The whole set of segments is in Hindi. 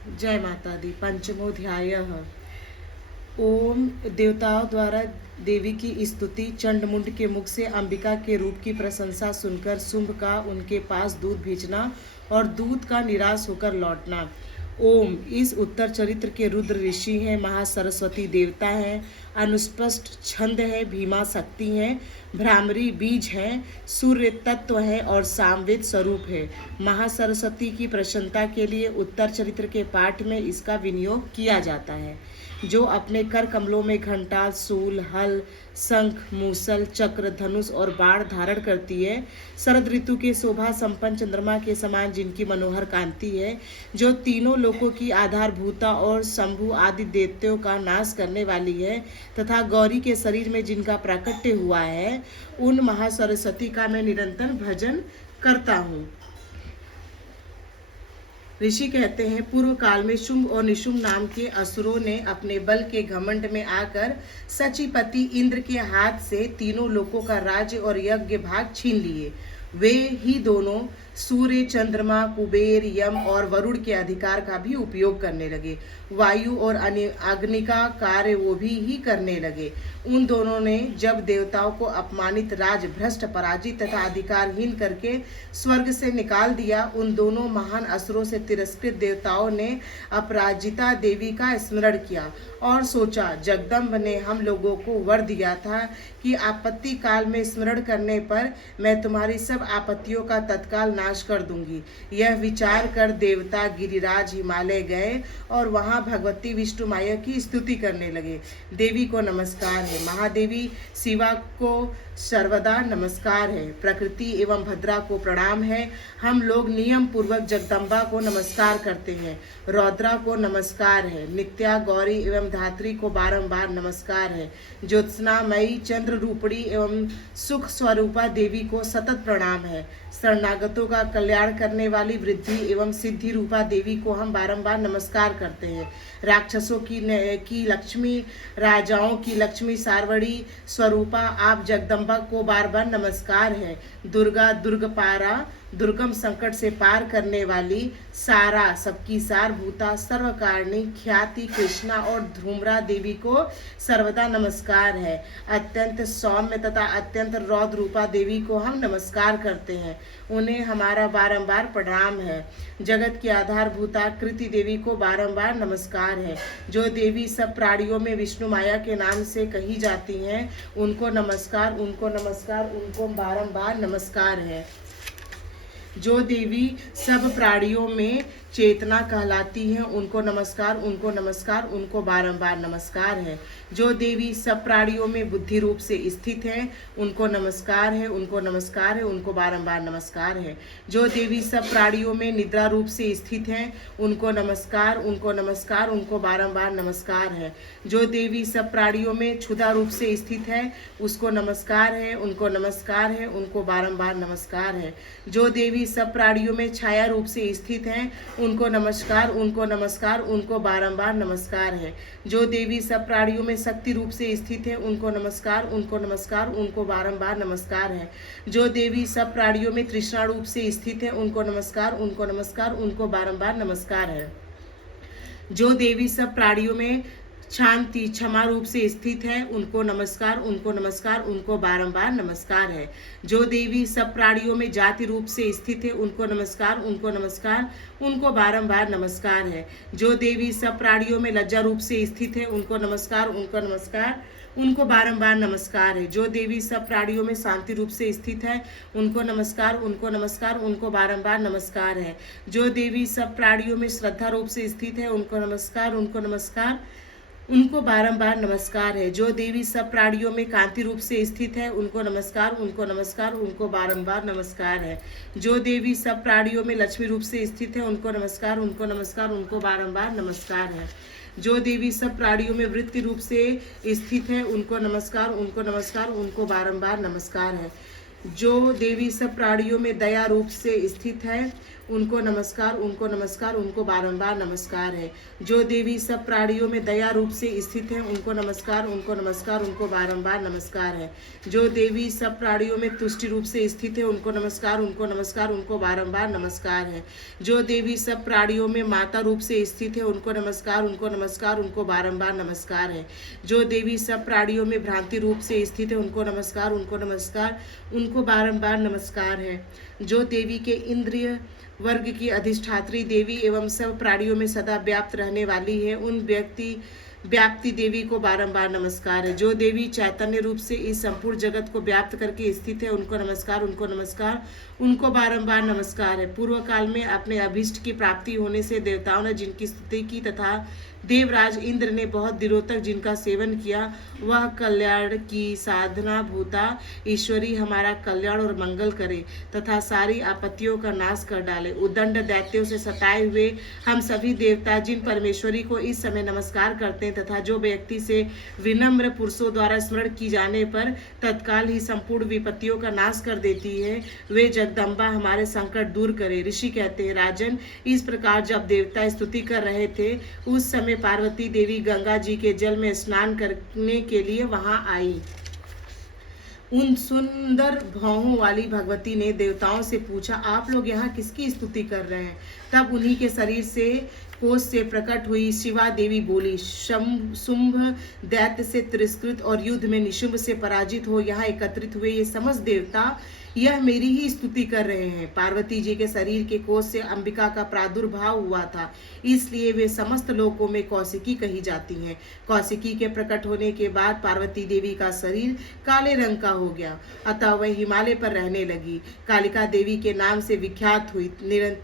जय माता दी। पंचमोध्यायः। ओम। देवताओं द्वारा देवी की स्तुति। चंडमुंड के मुख से अंबिका के रूप की प्रशंसा सुनकर शुंभ का उनके पास दूध भेजना और दूध का निराश होकर लौटना। ओम। इस उत्तर चरित्र के रुद्र ऋषि हैं, महासरस्वती देवता हैं, अनुस्पष्ट छंद है, भीमा शक्ति हैं, भ्रामरी बीज हैं, सूर्य तत्व है और सामवेद स्वरूप है। महासरस्वती की प्रसन्नता के लिए उत्तर चरित्र के पाठ में इसका विनियोग किया जाता है, जो अपने कर कमलों में घंटा, सूल, हल, शंख, मूसल, चक्र, धनुष और बाण धारण करती है। शरद ऋतु के शोभा संपन्न चंद्रमा के समान जिनकी मनोहर कांति है, जो तीनों लोकों की आधारभूता और शंभु आदि देवताओं का नाश करने वाली है, तथा गौरी के शरीर में जिनका प्राकट्य हुआ है, उन महासरस्वती का मैं निरंतर भजन करता हूँ। ऋषि कहते हैं, पूर्व काल में शुंभ और निशुंभ नाम के असुरों ने अपने बल के घमंड में आकर सचीपति इंद्र के हाथ से तीनों लोकों का राज्य और यज्ञ भाग छीन लिए। वे ही दोनों सूर्य, चंद्रमा, कुबेर, यम और वरुण के अधिकार का भी उपयोग करने लगे। वायु और अग्नि का कार्य वो भी ही करने लगे। उन दोनों ने जब देवताओं को अपमानित, राज भ्रष्ट, पराजित तथा अधिकारहीन करके स्वर्ग से निकाल दिया, उन दोनों महान असुरों से तिरस्कृत देवताओं ने अपराजिता देवी का स्मरण किया और सोचा, जगदम्ब ने हम लोगों को वर दिया था कि आपत्ति काल में स्मरण करने पर मैं तुम्हारी सब आपत्तियों का तत्काल नाश कर दूंगी। यह विचार कर देवता गिरिराज हिमालय गए और वहां भगवती विष्णु माया की स्तुति करने लगे। देवी को नमस्कार है, महादेवी शिवा को सर्वदा नमस्कार है, प्रकृति एवं भद्रा को प्रणाम है। हम लोग नियम पूर्वक जगदम्बा को नमस्कार करते हैं। रौद्रा को नमस्कार है, नित्या, गौरी एवं धात्री को बारंबार नमस्कार है। ज्योत्सनामयी, चंद्र रूपणी एवं सुख स्वरूपा देवी को सतत प्रणाम है। शरणागतों का कल्याण करने वाली वृद्धि एवं सिद्धि रूपा देवी को हम बारंबार नमस्कार करते हैं। राक्षसों की लक्ष्मी, राजाओं की लक्ष्मी, सार्वणी स्वरूपा आप जगदम्बा को बार बार नमस्कार है। दुर्गा, दुर्गपारा, दुर्गम संकट से पार करने वाली, सारा, सबकी सारभूता, सर्वकारिणी, ख्याति, कृष्णा और धूम्रा देवी को सर्वदा नमस्कार है। अत्यंत सौम्य तथा अत्यंत रौद्र रूपा देवी को हम नमस्कार करते हैं, उन्हें हमारा बारंबार प्रणाम है। जगत की आधारभूता कृति देवी को बारंबार नमस्कार है। जो देवी सब प्राणियों में विष्णु माया के नाम से कही जाती हैं, उनको नमस्कार, उनको नमस्कार, उनको बारंबार नमस्कार है। जो देवी सब प्राणियों में चेतना कहलाती हैं, उनको नमस्कार, उनको नमस्कार, उनको बारंबार नमस्कार है। जो देवी सब प्राणियों में बुद्धि रूप से स्थित हैं, उनको नमस्कार है, उनको नमस्कार है, उनको बारंबार नमस्कार है। जो देवी सब प्राणियों में निद्रा रूप से स्थित हैं, उनको नमस्कार, उनको नमस्कार, उनको बारंबार नमस्कार है। जो देवी सब प्राणियों में क्षुधा रूप से स्थित है, उसको नमस्कार है, उनको नमस्कार है, उनको बारंबार नमस्कार है। जो देवी सब प्राणियों में छाया रूप से स्थित हैं, उनको नमस्कार, उनको नमस्कार, उनको बारंबार नमस्कार है। जो देवी सब प्राणियों में शक्ति रूप से स्थित है, उनको नमस्कार, उनको नमस्कार, उनको बारंबार नमस्कार है। जो देवी सब प्राणियों में तृष्णा रूप से स्थित है, उनको नमस्कार, उनको नमस्कार, उनको बारंबार नमस्कार है। जो देवी सब प्राणियों में शांति, क्षमा रूप से स्थित है, उनको नमस्कार, उनको नमस्कार, उनको बारंबार नमस्कार है। जो देवी सब प्राणियों में जाति रूप से स्थित है, उनको नमस्कार, उनको नमस्कार, उनको बारंबार नमस्कार है। जो देवी सब प्राणियों में लज्जा रूप से स्थित है, उनको नमस्कार, उनको नमस्कार, उनको बारंबार नमस्कार है। जो देवी सब प्राणियों में शांति रूप से स्थित है, उनको नमस्कार, उनको नमस्कार, उनको बारंबार नमस्कार है। जो देवी सब प्राणियों में श्रद्धा रूप से स्थित है, उनको नमस्कार, उनको नमस्कार, उनको बारंबार नमस्कार है। जो देवी सब प्राणियों में कांति रूप से स्थित है, उनको नमस्कार, उनको नमस्कार, उनको बारंबार नमस्कार है। जो देवी सब प्राणियों में लक्ष्मी रूप से स्थित है, उनको नमस्कार, उनको नमस्कार, उनको बारंबार नमस्कार है। जो देवी सब प्राणियों में वृत्ति रूप से स्थित है, उनको नमस्कार, उनको नमस्कार, उनको बारंबार नमस्कार है। जो देवी सब प्राणियों में दया रूप से स्थित है, उनको नमस्कार, उनको नमस्कार, उनको बारंबार नमस्कार है। जो देवी सब प्राणियों में दया रूप से स्थित है, उनको नमस्कार, उनको नमस्कार, उनको बारंबार नमस्कार है। जो देवी सब प्राणियों में तुष्टि रूप से स्थित है, उनको नमस्कार, उनको नमस्कार, उनको बारंबार नमस्कार है। जो देवी सब प्राणियों में माता रूप से स्थित है, उनको नमस्कार, उनको नमस्कार, उनको बारंबार नमस्कार है। जो देवी सब प्राणियों में भ्रांति रूप से स्थित है, उनको नमस्कार, उनको नमस्कार, उनको बारंबार नमस्कार है। जो देवी के इंद्रिय वर्ग की अधिष्ठात्री देवी एवं सब प्राणियों में सदा व्याप्त रहने वाली है, उन व्याप्ति देवी को बारंबार नमस्कार है। जो देवी चैतन्य रूप से इस संपूर्ण जगत को व्याप्त करके स्थित है, उनको नमस्कार, उनको नमस्कार, उनको बारंबार नमस्कार है। पूर्व काल में अपने अभीष्ट की प्राप्ति होने से देवताओं ने जिनकी स्तुति की तथा देवराज इंद्र ने बहुत दिनों तक जिनका सेवन किया, वह कल्याण की साधना भूता ईश्वरी हमारा कल्याण और मंगल करे तथा सारी आपत्तियों का नाश कर डाले। उद्दंड दैत्यों से सताए हुए हम सभी देवता जिन परमेश्वरी को इस समय नमस्कार करते हैं तथा जो व्यक्ति से विनम्र पुरुषों द्वारा स्मरण की जाने पर तत्काल ही संपूर्ण विपत्तियों का नाश कर देती है, वे जगदम्बा हमारे संकट दूर करे। ऋषि कहते हैं, राजन, इस प्रकार जब देवता स्तुति कर रहे थे, उस समय पार्वती देवी गंगा जी के जल में स्नान करने के लिए वहां आई। उन सुंदर भौहों वाली भगवती ने देवताओं से पूछा, आप लोग यहाँ किसकी स्तुति कर रहे हैं? तब उन्हीं के शरीर से कोष से प्रकट हुई शिवा देवी बोली, शुंभ दैत्य से तिरस्कृत और युद्ध में निशुंभ से पराजित हो यहाँ एकत्रित हुए ये समस्त देवता यह मेरी ही स्तुति कर रहे हैं। पार्वती जी के शरीर के कोष से अंबिका का प्रादुर्भाव हुआ था, इसलिए वे समस्त लोकों में कौशिकी कही जाती हैं। कौशिकी के प्रकट होने के बाद पार्वती देवी का शरीर काले रंग का हो गया, अतः वह हिमालय पर रहने लगी। कालिका देवी के नाम से विख्यात हुई।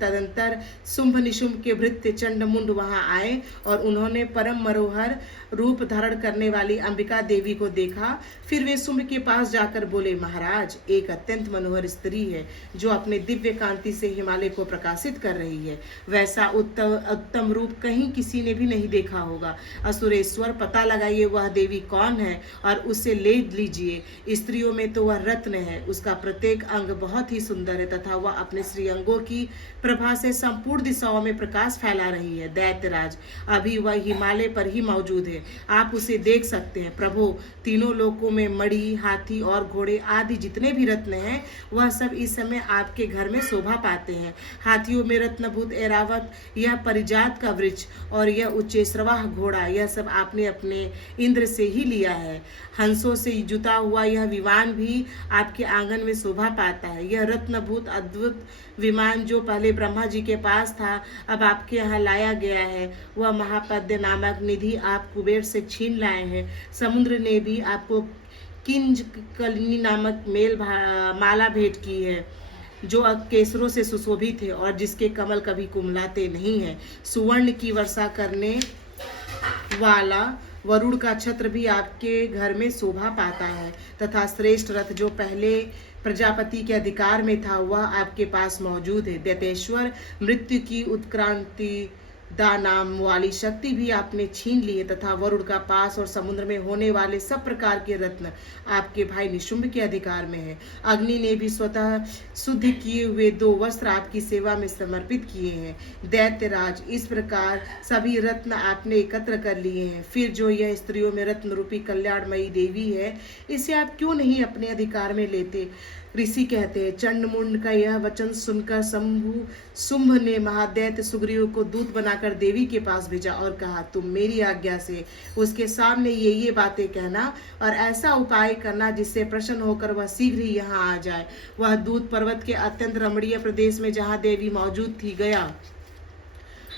तदंतर शुंभ निशुंभ के भृत्य चंडमुंड वहां आए और उन्होंने परम मनोहर रूप धारण करने वाली अंबिका देवी को देखा। फिर वे शुंभ के पास जाकर बोले, महाराज, एक अत्यंत मनोहर स्त्री है जो अपने दिव्य कांति से हिमालय को प्रकाशित कर रही है। वैसा उत्तम रूप कहीं किसी ने भी नहीं देखा होगा। असुरेश्वर, पता लगाइए वह देवी कौन है और उससे ले लीजिए। स्त्रियों में तो वह रत्न है, उसका प्रत्येक अंग बहुत ही सुंदर है तथा वह अपने श्रीअंगों की प्रभा से संपूर्ण दिशाओं में प्रकाश फैला रही है। दैत्यराज, अभी वह हिमालय पर ही मौजूद है, आप उसे देख सकते हैं। प्रभु, तीनों लोकों में मणि, हाथी और घोड़े आदि जितने भी रत्न हैं, वह सब इस समय आपके घर में शोभा पाते हैं। हाथियों में रत्नभूत ऐरावत, यह परिजात का वृक्ष और यह उच्चैश्रवाह घोड़ा, यह सब आपने अपने इंद्र से ही लिया है। हंसों से जुता हुआ यह विमान भी आपके आंगन में शोभा पाता है। यह रत्नभूत अद्भुत विमान जो पहले ब्रह्मा जी के पास था, अब आपके यहाँ लाया गया है। वह महापद्य नामक निधि आप कुबेर से छीन लाए हैं। समुद्र ने भी आपको किंज कलिनी नामक माला भेंट की है, जो केसरों से सुशोभित है और जिसके कमल कभी कुमलाते नहीं हैं। सुवर्ण की वर्षा करने वाला वरुण का छत्र भी आपके घर में शोभा पाता है तथा श्रेष्ठ रथ जो पहले प्रजापति के अधिकार में था, वह आपके पास मौजूद है। दैतेश्वर, मृत्यु की उत्क्रांति दा नाम वाली शक्ति भी आपने छीन ली है तथा वरुण का पास और समुद्र में होने वाले सब प्रकार के रत्न आपके भाई निशुंभ के अधिकार में है। अग्नि ने भी स्वतः शुद्ध किए हुए 2 वस्त्र आपकी सेवा में समर्पित किए हैं। दैत्यराज, इस प्रकार सभी रत्न आपने एकत्र कर लिए हैं। फिर जो यह स्त्रियों में रत्न रूपी कल्याणमयी देवी है, इसे आप क्यों नहीं अपने अधिकार में लेते? ऋषि कहते हैं, चंडमुंड का यह वचन सुनकर शुंभ ने महादैत्य सुग्रीव को दूत बनाकर देवी के पास भेजा और कहा, तुम मेरी आज्ञा से उसके सामने ये बातें कहना और ऐसा उपाय करना जिससे प्रसन्न होकर वह शीघ्र ही यहाँ आ जाए। वह दूत पर्वत के अत्यंत रमणीय प्रदेश में जहाँ देवी मौजूद थी गया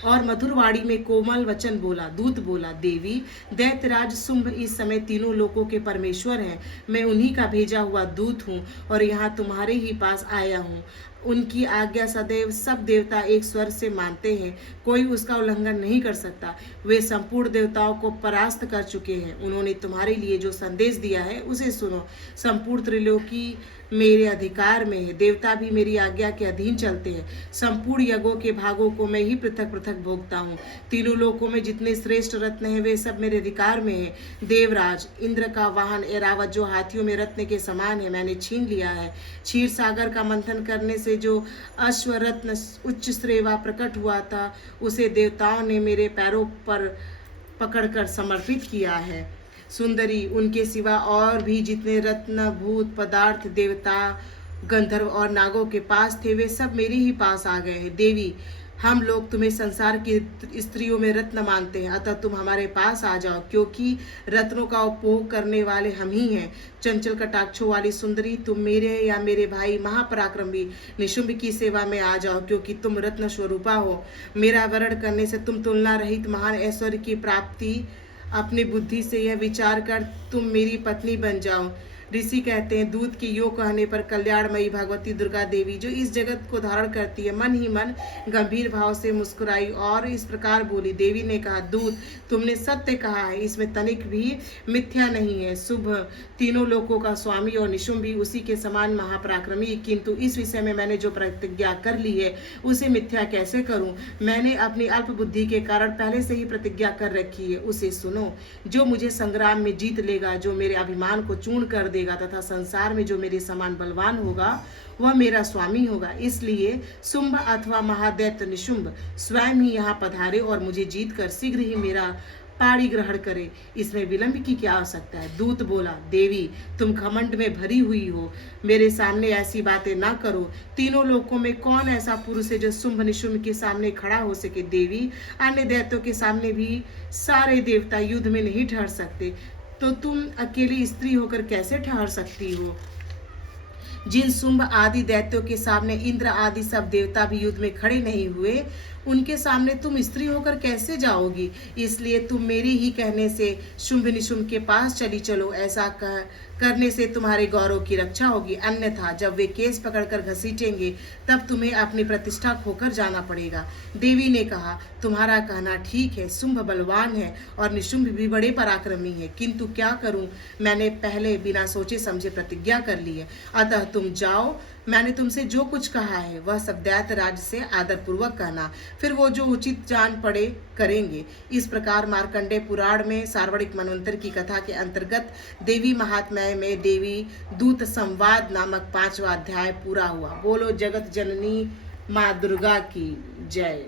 और मधुरवाणी में कोमल वचन बोला। दूत बोला, देवी, दैत्यराज शुंभ इस समय तीनों लोकों के परमेश्वर हैं। मैं उन्हीं का भेजा हुआ दूत हूँ और यहाँ तुम्हारे ही पास आया हूँ। उनकी आज्ञा सदैव सब देवता एक स्वर से मानते हैं, कोई उसका उल्लंघन नहीं कर सकता। वे संपूर्ण देवताओं को परास्त कर चुके हैं। उन्होंने तुम्हारे लिए जो संदेश दिया है उसे सुनो। संपूर्ण त्रिलोकी मेरे अधिकार में है, देवता भी मेरी आज्ञा के अधीन चलते हैं। संपूर्ण यज्ञों के भागों को मैं ही पृथक पृथक भोगता हूँ। तीनों लोकों में जितने श्रेष्ठ रत्न हैं वे सब मेरे अधिकार में है। देवराज, इंद्र का वाहन ऐरावत जो हाथियों में रत्न के समान है, मैंने छीन लिया है। क्षीर सागर का मंथन करने से से जो अश्वरत्न उच्च श्रेवा प्रकट हुआ था, उसे देवताओं ने मेरे पैरों पर पकड़कर समर्पित किया है। सुंदरी, उनके सिवा और भी जितने रत्न भूत पदार्थ देवता गंधर्व और नागों के पास थे, वे सब मेरे ही पास आ गए हैं। देवी, हम लोग तुम्हें संसार की स्त्रियों में रत्न मानते हैं, अतः तुम हमारे पास आ जाओ, क्योंकि रत्नों का उपभोग करने वाले हम ही हैं। चंचल कटाक्षों वाली सुंदरी, तुम मेरे या मेरे भाई महापराक्रमी निशुंभ की सेवा में आ जाओ, क्योंकि तुम रत्न स्वरूपा हो। मेरा वरण करने से तुम तुलना रहित महान ऐश्वर्य की प्राप्ति अपनी बुद्धि से यह विचार कर तुम मेरी पत्नी बन जाओ। ऋषि कहते हैं, दूत के यो कहने पर कल्याणमयी भगवती दुर्गा देवी, जो इस जगत को धारण करती है, मन ही मन गंभीर भाव से मुस्कुराई और इस प्रकार बोली। देवी ने कहा, दूत, तुमने सत्य कहा है, इसमें तनिक भी मिथ्या नहीं है। शुभ तीनों लोकों का स्वामी और निशुंभ भी उसी के समान महापराक्रमी, किंतु इस विषय में मैंने जो प्रतिज्ञा कर ली है उसे मिथ्या कैसे करूं? मैंने अपनी अल्प बुद्धि के कारण पहले से ही प्रतिज्ञा कर रखी है, उसे सुनो। जो मुझे संग्राम में जीत लेगा, जो मेरे अभिमान को चूर्ण कर देगा तथा संसार में जो मेरे समान बलवान होगा, वह मेरा स्वामी होगा। इसलिए शुंभ अथवा महादैत्य निशुंभ स्वयं ही यहाँ पधारे और मुझे जीत कर शीघ्र ही मेरा पाणी ग्रहण करे, इसमें विलंब की क्या आवश्यकता है? दूत बोला, देवी, तुम घमंड में भरी हुई हो, मेरे सामने ऐसी बातें ना करो। तीनों लोकों में कौन ऐसा पुरुष है जो शुंभ निशुंभ के सामने खड़ा हो सके? देवी, अन्य दैत्यों के सामने भी सारे देवता युद्ध में नहीं ठहर सकते, तो तुम अकेली स्त्री होकर कैसे ठहर सकती हो? जिन शुंभ आदि दैत्यों के सामने इंद्र आदि सब देवता भी युद्ध में खड़े नहीं हुए, उनके सामने तुम स्त्री होकर कैसे जाओगी? इसलिए तुम मेरी ही कहने से शुंभ निशुंभ के पास चली चलो। ऐसा करने से तुम्हारे गौरव की रक्षा होगी, अन्यथा जब वे केस पकड़कर घसीटेंगे तब तुम्हें अपनी प्रतिष्ठा खोकर जाना पड़ेगा। देवी ने कहा, तुम्हारा कहना ठीक है, शुंभ बलवान है और निशुंभ भी बड़े पराक्रमी है, किंतु क्या करूं, मैंने पहले बिना सोचे समझे प्रतिज्ञा कर ली है। अतः तुम जाओ, मैंने तुमसे जो कुछ कहा है वह सब दैत्य राज से आदर पूर्वक कहना, फिर वो जो उचित जान पड़े करेंगे। इस प्रकार मार्कंडेय पुराण में सार्वणिक मनवंतर की कथा के अंतर्गत देवी महात्म्य में देवी दूत संवाद नामक 5वां अध्याय पूरा हुआ। बोलो जगत जननी माँ दुर्गा की जय।